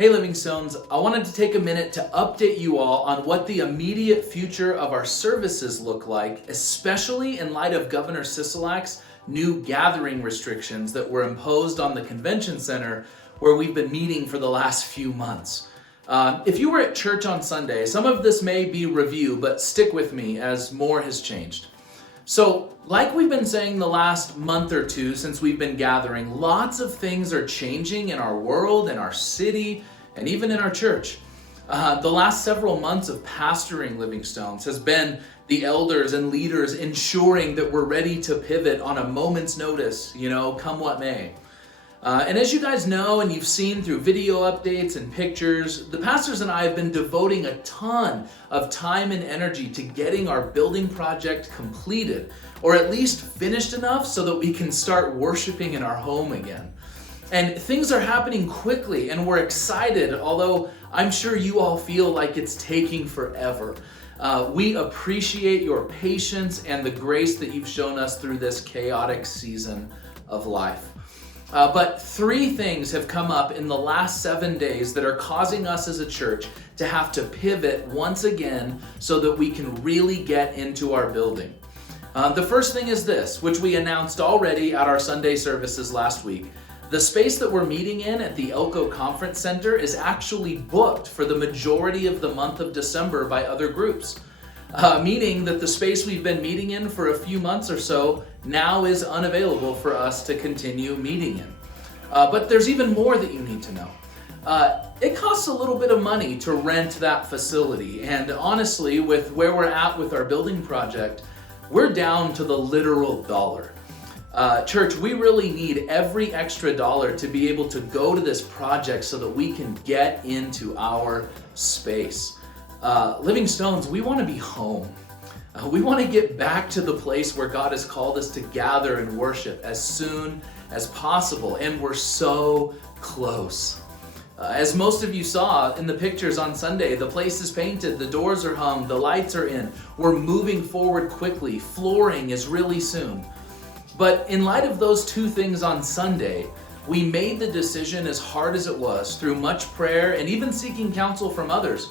Hey Livingstones, I wanted to take a minute to update you all on what the immediate future of our services look like, especially in light of Governor Sisolak's new gathering restrictions that were imposed on the convention center where we've been meeting for the last few months. If you were at church on Sunday, some of this may be review, but stick with me as more has changed. So, like we've been saying the last month or two since we've been gathering, lots of things are changing in our world, in our city, and even in our church. The last several months of pastoring Livingstones has been the elders and leaders ensuring that we're ready to pivot on a moment's notice, come what may. And as you guys know, and you've seen through video updates and pictures, the pastors and I have been devoting a ton of time and energy to getting our building project completed, or at least finished enough so that we can start worshiping in our home again. And things are happening quickly, and we're excited, although I'm sure you all feel like it's taking forever. We appreciate your patience and the grace that you've shown us through this chaotic season of life. But three things have come up in the last 7 days that are causing us as a church to have to pivot once again so that we can really get into our building. The first thing is this, which we announced already at our Sunday services last week. The space that we're meeting in at the Elko Conference Center is actually booked for the majority of the month of December by other groups. Meaning that the space we've been meeting in for a few months or so now is unavailable for us to continue meeting in. But there's even more that you need to know. It costs a little bit of money to rent that facility, and honestly, with where we're at with our building project, we're down to the literal dollar. Church, we really need every extra dollar to be able to go to this project so that we can get into our space. Livingstones, we want to be home. We want to get back to the place where God has called us to gather and worship as soon as possible, and we're so close. As most of you saw in the pictures on Sunday, the place is painted, the doors are hung, the lights are in. We're moving forward quickly. Flooring is really soon. But in light of those two things on Sunday, we made the decision, as hard as it was, through much prayer and even seeking counsel from others,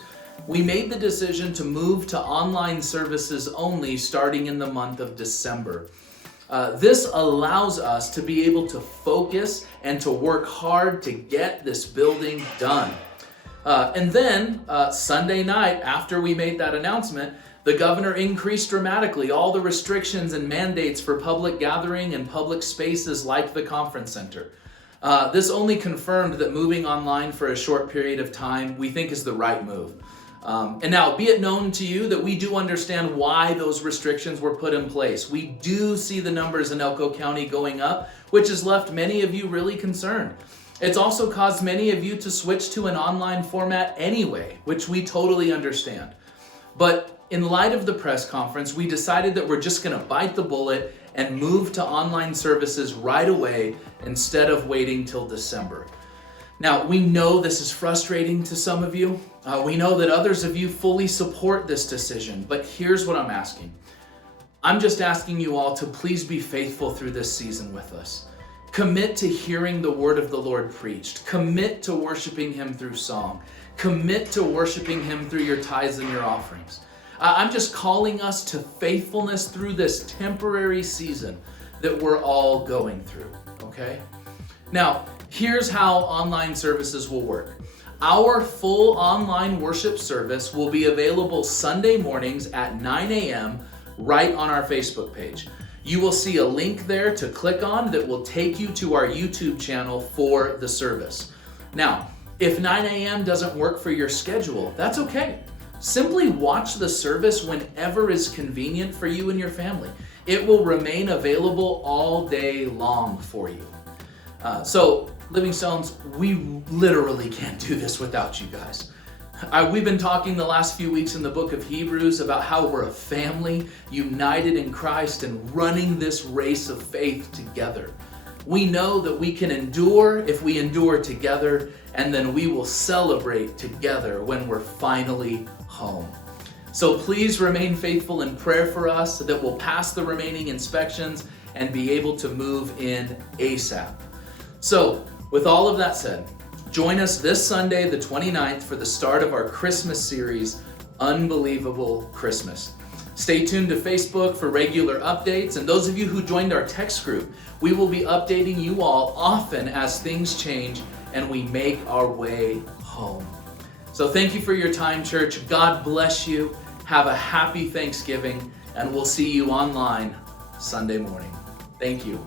we made the decision to move to online services only starting in the month of December. This allows us to be able to focus and to work hard to get this building done. And then Sunday night, after we made that announcement, the governor increased dramatically all the restrictions and mandates for public gathering and public spaces like the conference center. This only confirmed that moving online for a short period of time we think is the right move. And now, be it known to you that we do understand why those restrictions were put in place. We do see the numbers in Elko County going up, which has left many of you really concerned. It's also caused many of you to switch to an online format anyway, which we totally understand. But in light of the press conference, we decided that we're just going to bite the bullet and move to online services right away instead of waiting till December. Now, we know this is frustrating to some of you. We know that others of you fully support this decision, but here's what I'm asking. I'm just asking you all to please be faithful through this season with us. Commit to hearing the word of the Lord preached. Commit to worshiping Him through song. Commit to worshiping Him through your tithes and your offerings. I'm just calling us to faithfulness through this temporary season that we're all going through, okay? Now, here's how online services will work. Our full online worship service will be available Sunday mornings at 9 a.m. right on our Facebook page. You will see a link there to click on that will take you to our YouTube channel for the service. Now, if 9 a.m. doesn't work for your schedule, that's okay. Simply watch the service whenever is convenient for you and your family. It will remain available all day long for you. So, Livingstones, we literally can't do this without you guys. We've been talking the last few weeks in the book of Hebrews about how we're a family united in Christ and running this race of faith together. We know that we can endure if we endure together, and then we will celebrate together when we're finally home. So please remain faithful in prayer for us so that we'll pass the remaining inspections and be able to move in ASAP. So, with all of that said, Join us this Sunday, the 29th, for the start of our Christmas series, Unbelievable Christmas. Stay tuned to Facebook for regular updates, and those of you who joined our text group, we will be updating you all often as things change and we make our way home. So thank you for your time, church. God bless you. Have a happy Thanksgiving, and we'll see you online Sunday morning. Thank you.